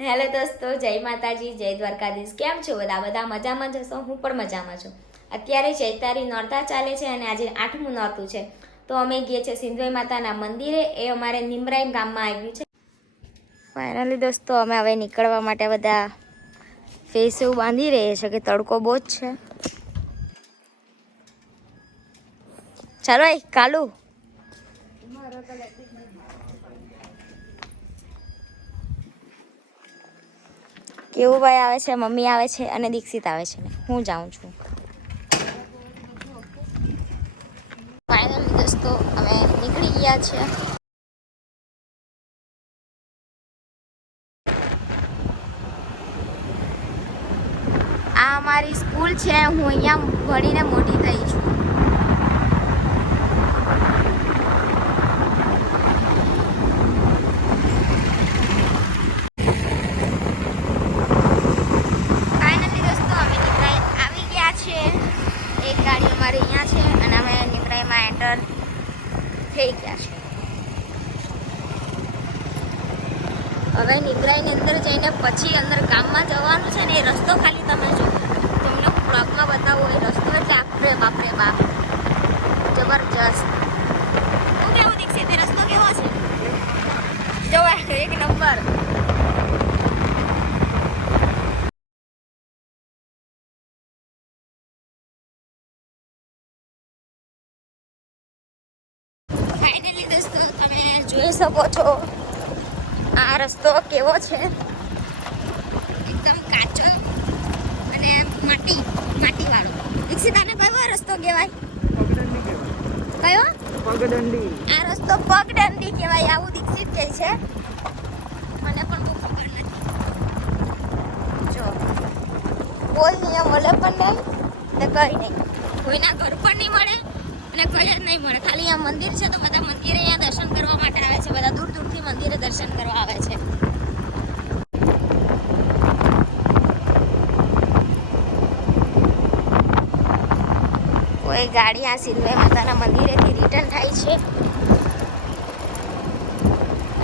Hello દોસ્તો, જય માતાજી, જય દ્વારકાધીશ. કેમ છો બધા મજામાં જશો? હું પણ મજામાં છું. અત્યારે ચૈતારી નોરતા ચાલે છે અને આજે 8મું નોરતું છે. તો અમે ગયા છે સિંધોઈ માતાના મંદિરે. એ અમારે નિમરાઈ ગામમાં આવ્યું છે. ફાઇનલી દોસ્તો, અમે હવે નીકળવા માટે બધા ફેસ એવું બાંધી રહે છે કે તડકો બહુ જ છે. ચાલો કાલુ કેવુંભાઈ આવે છે, મમ્મી આવે છે અને દીક્ષિત આવે છે. હું જાઉં છું. ફાઇનલી દોસ્તો, અમે નીકળી ગયા છે. આ અમારી સ્કૂલ છે. હું અહીંયા ભણીને મોટી થઈ છું. ફાઇનલી દોસ્તો, અમે નિમરાઈ આવી ગયા છે. એક ગાડી અમારી અહીંયા છે અને અમે નિમરાઈમાં એન્ટર થઈ ગયા છે. હવે નિમરાઈની અંદર જઈને પછી અંદર ગામમાં જવાનું છે ને. એ રસ્તો ખાલી તમે જો, તમને હું બ્લોગમાં બતાવું. એ રસ્તો એટલે આપરે બાપરે બાપ, જબરજસ્ત. શું કેવું દીક્ષિત, એ રસ્તો કેવો છે? જો એક નંબર. ફાઇનલી દોસ્તો, તમે જોઈ શકો છો આ રસ્તો કેવો છે. એકદમ કાચો અને માટી વાળો. દીક્ષિત, આને કયો રસ્તો કહેવાય? કયો? પગદંડી. આ રસ્તો પગદંડી કહેવાય, આવું દીક્ષિત કહે છે. મને પણ બહુ ખબર નથી. જો કોઈ નિયમ મળે પણ નહીં ને કઈ નહીં. કોઈના ઘર પણ નહીં મળે અને કઈ જ નહીં મળે. ખાલી આ મંદિર છે તો બધા મંદિરે અહીંયા દર્શન કરવા માટે આવે છે. બધા દૂર દૂરથી મંદિરે દર્શન કરવા આવે છે. કોઈ ગાડી આ સિંધોઈ માતાના મંદિરેથી રિટર્ન થાય છે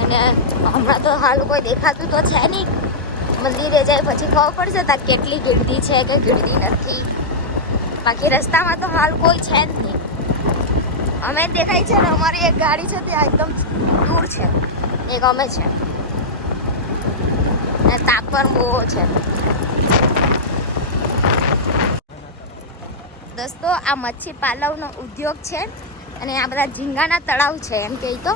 અને હમણાં તો હાલ કોઈ દેખાતું તો છે નહીં. મંદિરે જાય પછી ખબર પડશે તા કેટલી ગીર્દી છે કે ગીર્દી નથી. બાકી રસ્તામાં તો હાલ કોઈ છે જ નહીં. અમે દેખાય છે ને, અમારી એક ગાડી છે ત્યાં એકદમ દૂર છે. એક અમે છે ને તાપ પણ બહુ છે. દોસ્તો, આ મચ્છી પાલવનો ઉદ્યોગ છે અને આ બધા ઝીંગાના તળાવ છે એમ કે. તો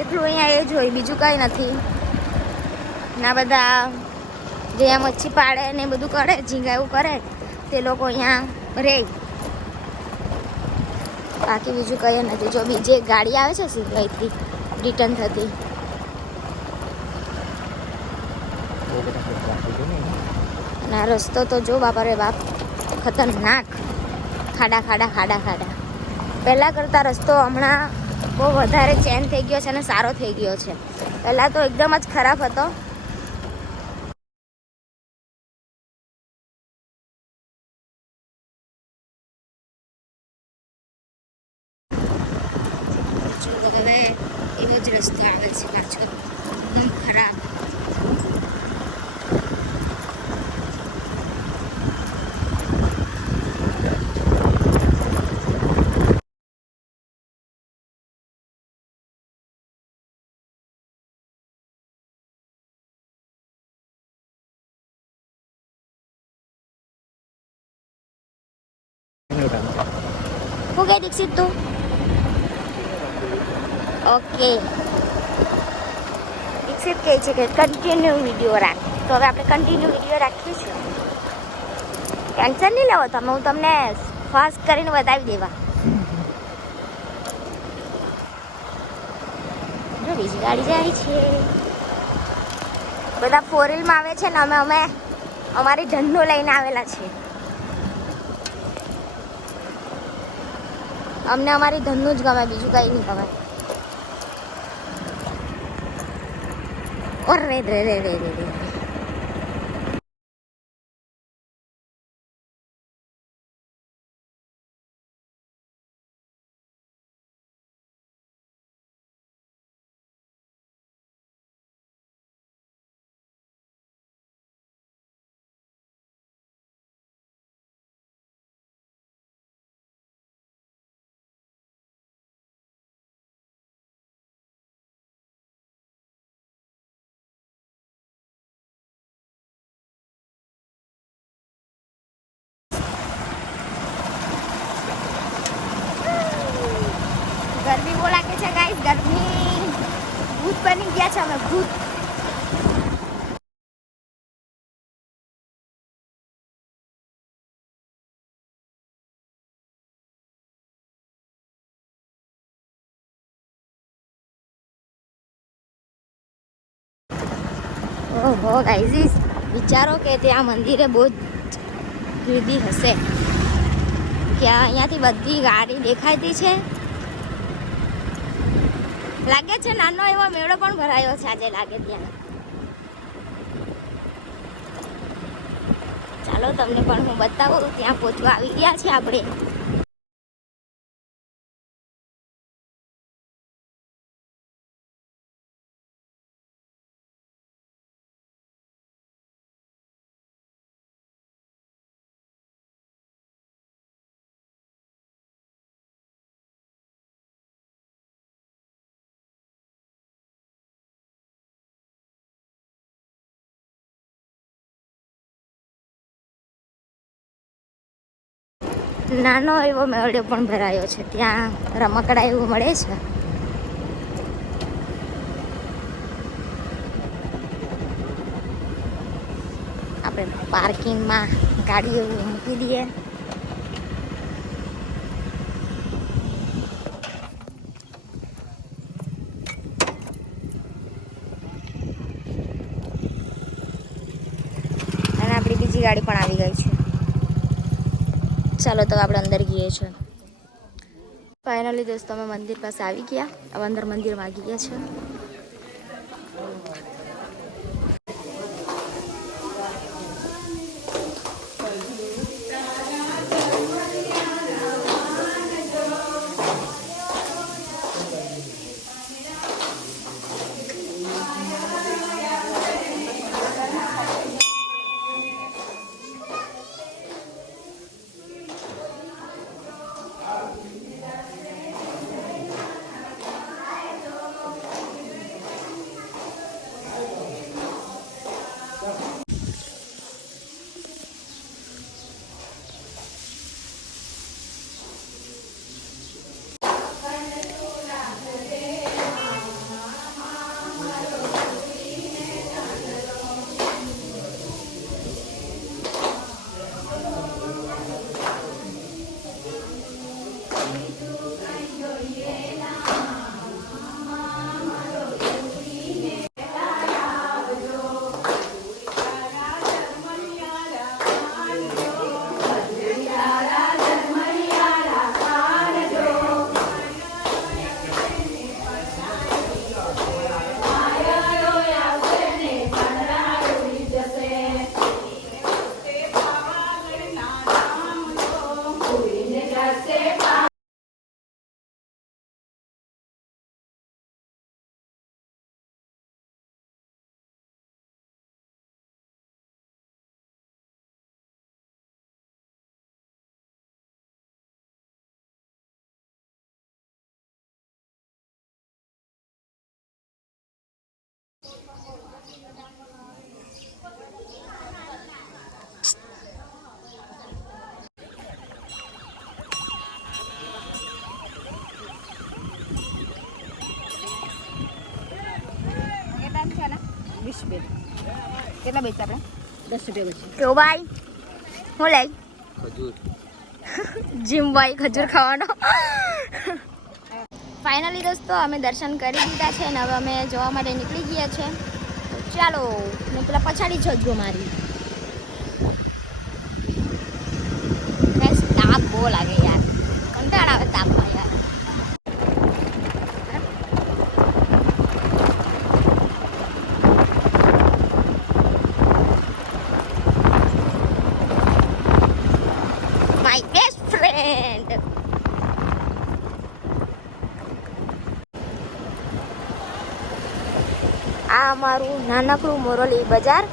એટલું અહીંયા એ જ હોય, બીજું કંઈ નથી. ના બધા જે આ મચ્છી પાડે ને બધું કરે, ઝીંગા એવું કરે, તે લોકો અહીંયા રહે. બાકી બીજું કંઈ નથી. જો બીજી એક ગાડી આવે છે સિંધોઈથી રિટર્ન થતી. ના રસ્તો તો જો બાપા રે બાપ, ખતરનાક. ખાડા ખાડા ખાડા ખાડા. પહેલાં કરતાં રસ્તો હમણાં બહુ વધારે ચેન્જ થઈ ગયો છે અને સારો થઈ ગયો છે. પહેલાં તો એકદમ જ ખરાબ હતો. હવે એવો જ રસ્તો આવે છે પાછો, એકદમ ખરાબ. શું કહે દીક્ષિત તું? ઓકે, દીક્ષિત કહે છે કે કન્ટિન્યુ વિડીયો રાખ. તો હવે આપણે કન્ટિન્યુ વિડીયો રાખીએ છીએ. ટેન્શન નહીં લેવો તમે, હું તમને ફાસ્ટ કરીને બતાવી દેવા. જો બીજી ગાડી જાય છે. બધા 4 વ્હીલમાં આવે છે ને અમે અમારી ધંધો લઈને આવેલા છે. અમને અમારી ધનનું જ ગમે, બીજું કંઈ નહીં ગમે. ઓર રે રે રે રે રે. બની ગયા છે અમે ભૂત. ઓહો ગાઈઝ, વિચારો કે ત્યાં મંદિરે બહુ ભીડી હશે. કે અહીંયાથી બધી ગાડી દેખાતી છે. લાગે છે નાનો એવો મેળો પણ ભરાયો છે આજે, લાગે ત્યાં. ચાલો તમને પણ હું બતાવું. ત્યાં પહોંચવા આવી ગયા છે આપણે. નાનો એવો મેળો પણ ભરાયો છે. ત્યાં રમકડા એવું મળે છે. આપણે પાર્કિંગમાં ગાડી એવું મૂકી દઈએ. અને આપણી બીજી ગાડી પણ આવી ગઈ છે. ચાલો તો આપણે અંદર ગઈએ છીએ. ફાઇનલી દોસ્તો અમે મંદિર પાસે આવી ગયા. હવે અંદર મંદિરમાં આવી ગયા છે. કેટલા બેચ આપણે 10 રૂપિયા બેચ. કેવું ભાઈ? હું લઈ ખજૂર જીમ ભાઈ ખજૂર ખાવાનો. ફાઇનલી દોસ્તો અમે દર્શન કરી દીધા છે અને હવે અમે જોવા માટે નીકળી ગયા છે. ચાલો ને પેલા પછાડી છોડજો મારી. તાપ બહુ લાગે યાર, કંટાળ આવે તાપમાં યાર. My best friend. આ અમારું નાનકડું મોરલી બજાર.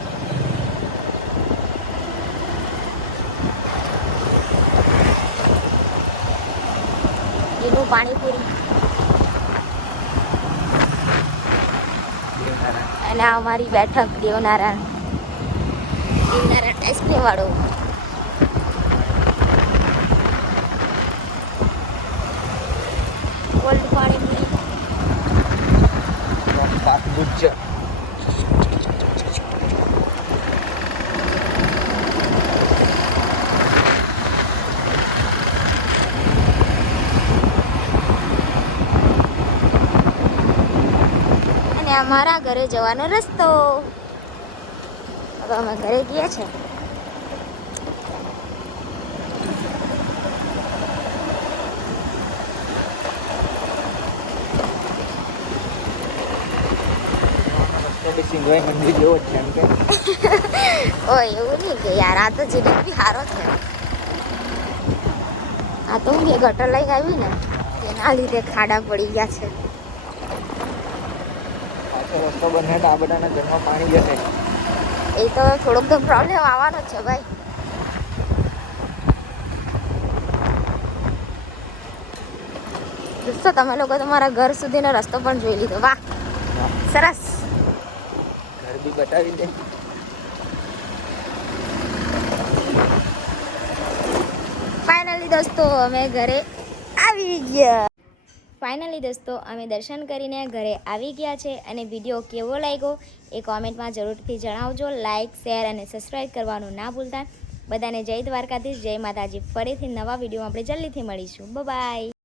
એનું પાણીપુરી અને આ અમારી બેઠક દેવનારાયણ આઈસ્ક્રીમ વાળું. કોલ્ડ પાણીપુરી ગુજ્જર. અને અમારા ઘરે જવાનો રસ્તો. હવે અમે ઘરે ગયા છે. સિંધવાઈ મંદિર જેવો જ છે એમ કે. ઓય એવું નહીં કે યાર, આ તો જીડીપી સારો છે. આ તો હું ગટર લઈને આવી ને એના લીધે ખાડા પડી ગયા છે. પાછો રસ્તો બને તો આ બધાના ઘરમાં પાણી જશે. એ તો થોડોક તો પ્રોબ્લેમ આવવાનો જ છે ભાઈ. દોસ્તો તમે લોકો તમારા ઘર સુધીનો રસ્તો પણ જોઈ લીધો. વાહ, સરસ. ઘર બી બતાવી દે. ફાઇનલી દોસ્તો અમે ઘરે આવી ગયા. ફાઇનલી દોસ્તો અમે દર્શન કરીને ઘરે આવી ગયા છે. અને વિડીયો કેવો લાગ્યો એ કોમેન્ટમાં જરૂરથી જણાવજો. લાઇક, શેર અને સબસ્ક્રાઈબ કરવાનું ના ભૂલતા. બધાને જય દ્વારકાધીશ, જય માતાજી. ફરીથી નવા વિડીયોમાં આપણે જલ્દીથી મળીશું. બાય.